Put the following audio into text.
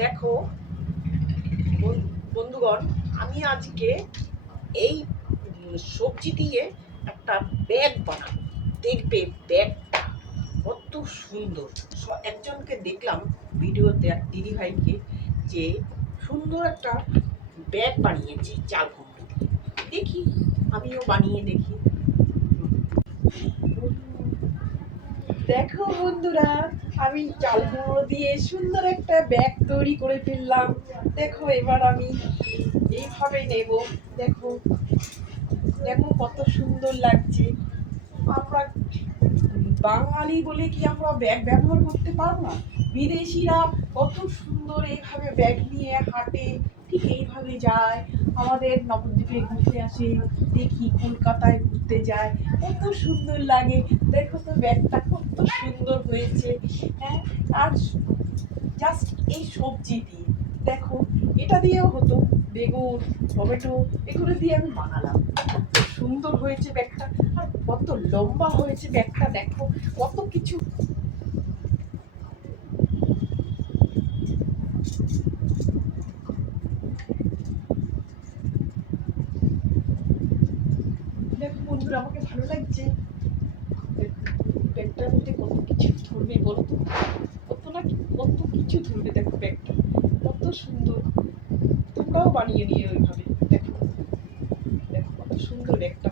দেখো বন্ধুগণ, আমি আজকে এই সবজি দিয়ে একটা ব্যাগ বানাবো। দেখবে ব্যাগটা কত সুন্দর। একজনকে দেখলাম ভিডিওতে, এক দিদি ভাইকে, যে সুন্দর একটা ব্যাগ বানিয়েছে চাল কুমড়ো দিয়ে। দেখি, আমিও বানিয়ে দেখি। দেখো বন্ধুরা, আমি চাল কুমড়ো দিয়ে সুন্দর একটা ব্যাগ তৈরি করে ফেললাম। দেখো, এবার আমি এইভাবে নেব। দেখো দেখো কত সুন্দর লাগছে। আমরা বাঙালি বলে কি আমরা ব্যাগ ব্যবহার করতে পারবো না? বিদেশিরা কত সুন্দর এইভাবে ব্যাগ নিয়ে হাঁটে, ঠিক এইভাবে যায়। আমাদের নবদ্বীপে ঘুরতে আসে, দেখি কলকাতায় ঘুরতে যায়, কত সুন্দর লাগে। দেখো তো ব্যাগটা কত সুন্দর হয়েছে। হ্যাঁ, আর জাস্ট এই সবজি দিয়ে দেখো, এটা দিয়েও হতো, বেগুন, টমেটো, এগুলো দিয়ে আমি বানালাম। কত সুন্দর হয়েছে ব্যাগটা, আর কত লম্বা হয়েছে ব্যাগটা। দেখো কত কিছু। দেখো বন্ধুরা, আমাকে ভালো লাগছে। ব্যাগটার মধ্যে কত কিছু ধরবে বলো তো, কত কিছু ধরবে। দেখো ব্যাগটা কত সুন্দর। তোমরাও বানিয়ে নিয়ে ওইভাবে। দেখো দেখো কত সুন্দর ব্যাগটা।